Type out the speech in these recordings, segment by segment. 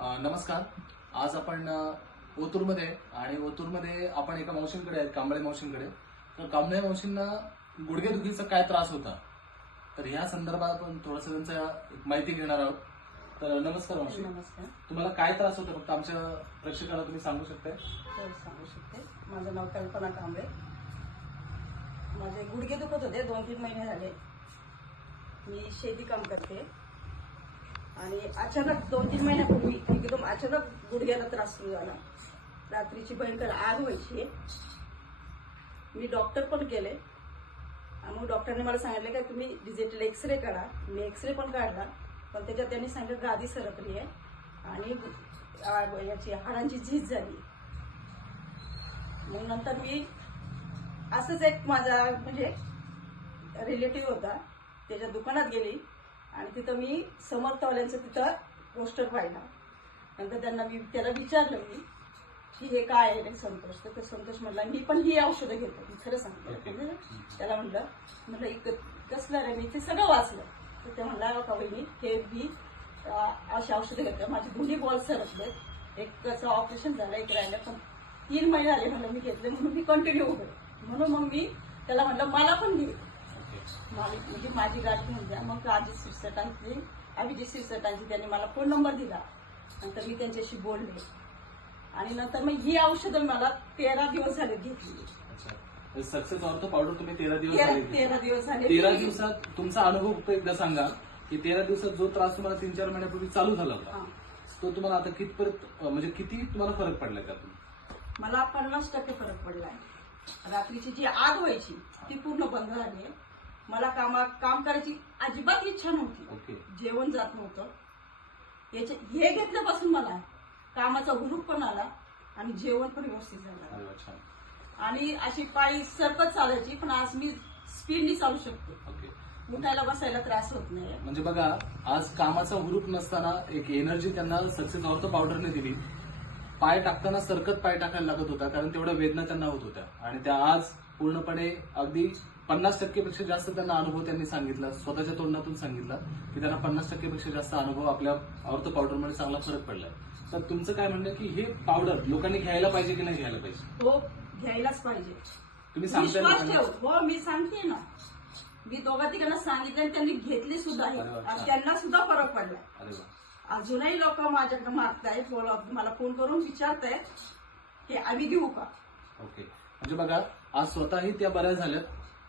नमस्कार. आज आपण ओतूरमध्ये आणि ओतूरमध्ये आपण एका मावशींकडे आहे, कांबळे मावशींकडे. तर कांबळे मावशींना गुडघेदुखीचा काय त्रास होता, तर ह्या संदर्भात आपण थोडंसं त्यांचा माहिती घेणार आहोत. तर नमस्कार मावशी. नमस्कार. तुम्हाला काय त्रास होता फक्त आमच्या प्रेक्षकांना तुम्ही सांगू शकता? हो, सांगू शकते. माझं नाव कल्पना कांबळे. माझे गुडघे दुखत होते, 2-3 महिने झाले. मी शेती काम करते आणि अचानक 2-3 महिन्यापूर्वी एकदम अचानक गुडघ्याला त्रास सुरू झाला. रात्रीची भयंकर आग व्हायची. मी डॉक्टर पण केले. मग डॉक्टरने मला सांगितलं की तुम्ही डिजिटल एक्सरे काढा. मी एक्सरे पण काढला, पण त्याच्यात त्यांनी सांगितलं गादी सरकली आहे आणि याची हाडांची झीज झाली. मग नंतर मी असंच एक माझा म्हणजे रिलेटिव्ह होता, त्याच्या दुकानात गेली आणि तिथं मी समर्थवाल्यांचं तिथं पोस्टर पाहिला. नंतर त्याला विचारलं मी की हे काय आहे रे संतोष. तर ते संतोष म्हणला मी पण ही औषधं घेतो. मी खरं सांगितलं. त्याला म्हटलं कसलं रे, मी ते सगळं वाचलं. तर ते म्हणला का वहिनी हे मी अशी औषधं घेतो. माझे दोन्ही बॉल सरकले. एक त्याचं ऑपरेशन झालं, एक राहिलं, पण 3 महिने झाले म्हणलं मी घेतले म्हणून मी कंटिन्यू उभे. म्हणून मग मी त्याला म्हटलं मला पण घे. म्हणजे माझी गाडी म्हणून द्या. मग अभिजित शिरसटांची त्यांनी मला फोन नंबर दिला. नंतर मी त्यांच्याशी बोलले आणि नंतर मग ही औषधं मला 13 दिवस झाले घेतली. सक्सेस ऑर्थो पावडर तुम्ही 13 दिवस 13 दिवस झाले. 13 दिवसात तुमचा अनुभव फक्त एकदा सांगा की 13 दिवसात जो त्रास तुम्हाला 3-4 महिन्यापूर्वी चालू झाला होता तो तुम्हाला आता कितपर्यंत म्हणजे किती तुम्हाला फरक पडला त्यातून? मला 50% फरक पडलाय. रात्रीची जी आग व्हायची ती पूर्ण बंद झाली. मला काम करायची अजिबात इच्छा नव्हती. जेवण जात नव्हतं. हे घेतल्यापासून मला कामाचा हुरूप पण आला आणि जेवण पण व्यवस्थित झालं. आणि अशी पायी सरकत चालायची, पण आज मी स्पीडनी चालू शकते. उठायला बसायला त्रास होत नाही. म्हणजे बघा, आज कामाचा हुरूप नसताना एक एनर्जी त्यांना सक्सेस ऑर्थो पावडरने दिली. पाय टाकताना सरकत पाय टाकायला लागत होता, कारण तेवढ्या वेदना त्यांना होत होत्या. आणि त्या आज पूर्णपणे अगदी 50% पेक्षा जास्त त्यांना अनुभव त्यांनी सांगितला, स्वतःच्या तोंडातून सांगितला की त्यांना 50% पेक्षा जास्त अनुभव आपल्या ऑर्थो पावडरमध्ये चांगला फरक पडलाय. तर तुमचं काय म्हणणं की हे पावडर लोकांनी घ्यायला पाहिजे की नाही घ्यायला पाहिजे? हो, घ्यायलाच पाहिजे. तुम्ही विश्वास ठेव. हो, मी सांगते ना. मी दोघा-तिघांना सांगितलं आणि त्यांनी घेतली सुद्धा आहे. त्यांना सुद्धा फरक पडलाय. अजूनही लोक माझ्याकडे मागतायत, मला फोन करून विचारतायत की आम्ही घेऊ का. ओके. म्हणजे बघा, आज स्वतःही त्या बऱ्या झाल्यात.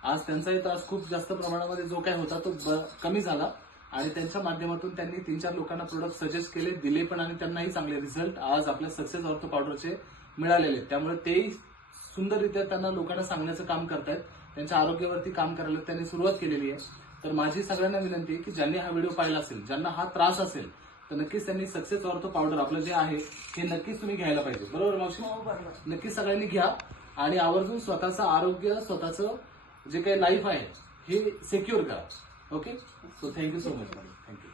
आज त्यांचाही त्रास खूप जास्त प्रमाणामध्ये जो काय होता तो कमी झाला आणि त्यांच्या माध्यमातून त्यांनी 3-4 लोकांना प्रोडक्ट सजेस्ट केले, दिले पण आणि त्यांनाही चांगले रिझल्ट आज आपल्या सक्सेस ऑर्थो पावडरचे मिळालेले. त्यामुळे तेही सुंदररित्या त्यांना लोकांना सांगण्याचं काम करतायत. त्यांच्या आरोग्यावरती काम करायला त्यांनी सुरुवात केलेली आहे. तर माझी सगळ्यांना विनंती आहे की ज्यांनी हा व्हिडिओ पाहिला असेल, ज्यांना हा त्रास असेल, तर नक्कीच त्यांनी सक्सेस ऑर्थो पावडर आपलं जे आहे हे नक्कीच तुम्ही घ्यायला पाहिजे. बरोबर मावशी? हो, बरोबर. नक्कीच सगळ्यांनी घ्या आणि आवर्जून स्वतःचं आरोग्य, स्वतःचं जे काही लाईफ आहे हे सिक्युअर करा. Okay. So thank you so much. Thank you.